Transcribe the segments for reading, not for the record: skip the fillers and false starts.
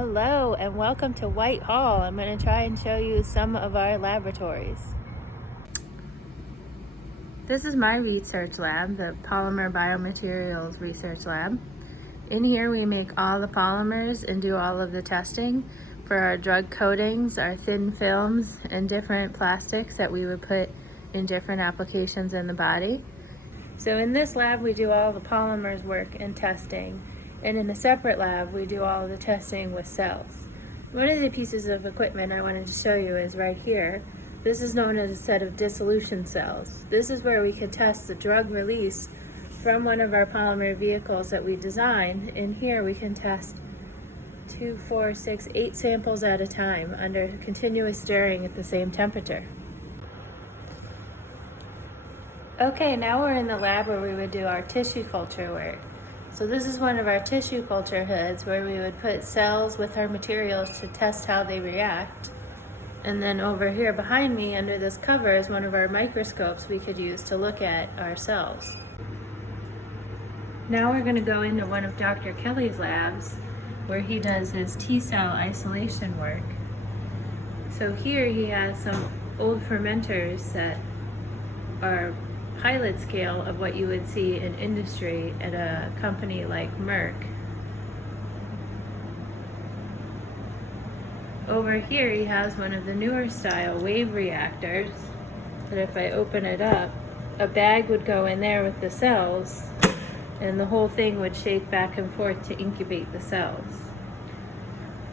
Hello and welcome to Whitehall. I'm going to try and show you some of our laboratories. This is my research lab, the Polymer Biomaterials Research Lab. In here we make all the polymers and do all of the testing for our drug coatings, our thin films, and different plastics that we would put in different applications in the body. So in this lab we do all the polymers work and testing. And in a separate lab, we do all the testing with cells. One of the pieces of equipment I wanted to show you is right here. This is known as a set of dissolution cells. This is where we can test the drug release from one of our polymer vehicles that we design. In here, we can test 2, 4, 6, 8 samples at a time under continuous stirring at the same temperature. Okay, now we're in the lab where we would do our tissue culture work. So this is one of our tissue culture hoods where we would put cells with our materials to test how they react. And then over here behind me under this cover is one of our microscopes we could use to look at our cells. Now we're going to go into one of Dr. Kelly's labs where he does his T-cell isolation work. So here he has some old fermenters that are pilot scale of what you would see in industry at a company like Merck. Over here he has one of the newer style wave reactors that if I open it up, a bag would go in there with the cells and the whole thing would shake back and forth to incubate the cells.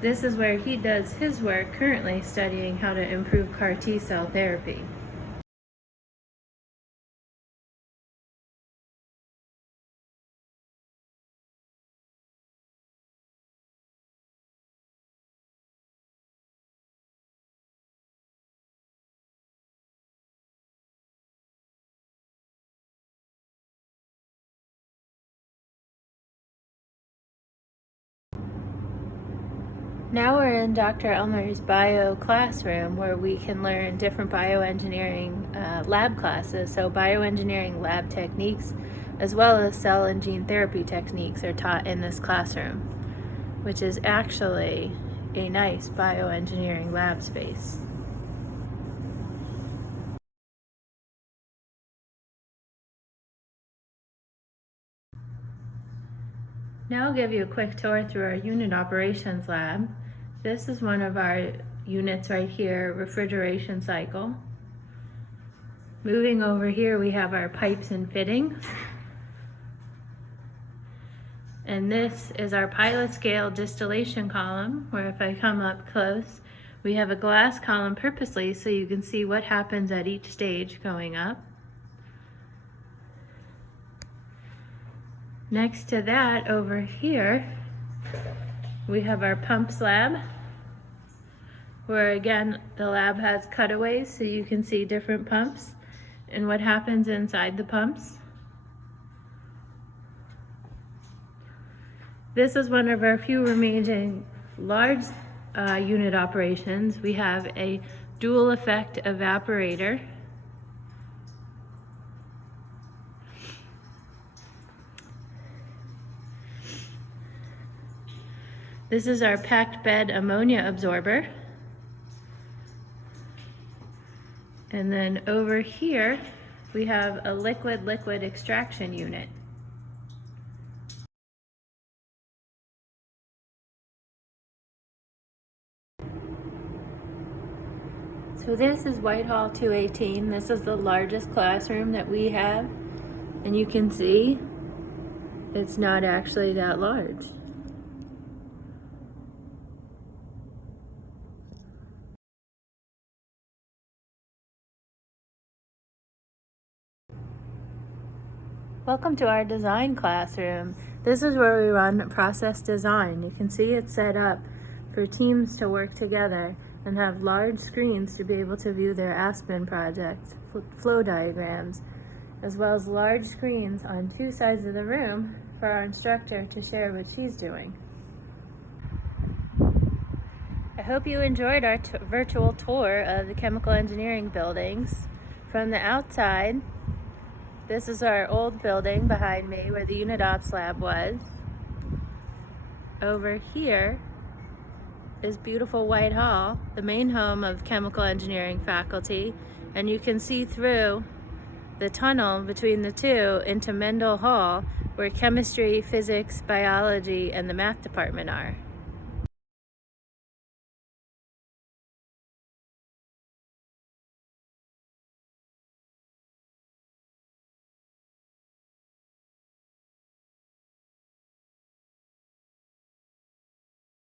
This is where he does his work currently studying how to improve CAR T-cell therapy. Now we're in Dr. Elmer's bio classroom where we can learn different bioengineering lab classes. So bioengineering lab techniques as well as cell and gene therapy techniques are taught in this classroom, which is actually a nice bioengineering lab space. Now I'll give you a quick tour through our unit operations lab. This is one of our units right here, refrigeration cycle. Moving over here, we have our pipes and fittings. And this is our pilot scale distillation column, where if I come up close, we have a glass column purposely so you can see what happens at each stage going up. Next to that, over here, we have our pumps lab, where again, the lab has cutaways so you can see different pumps and what happens inside the pumps. This is one of our few remaining large unit operations. We have a dual effect evaporator. This is our packed bed ammonia absorber. And then over here, we have a liquid-liquid extraction unit. So this is Whitehall 218. This is the largest classroom that we have. And you can see it's not actually that large. Welcome to our design classroom. This is where we run process design. You can see it's set up for teams to work together and have large screens to be able to view their Aspen project, flow diagrams, as well as large screens on 2 sides of the room for our instructor to share what she's doing. I hope you enjoyed our virtual tour of the chemical engineering buildings. From the outside, this is our old building behind me where the unit ops lab was. Over here is beautiful White Hall, the main home of chemical engineering faculty, and you can see through the tunnel between the two into Mendel Hall, where chemistry, physics, biology, and the math department are.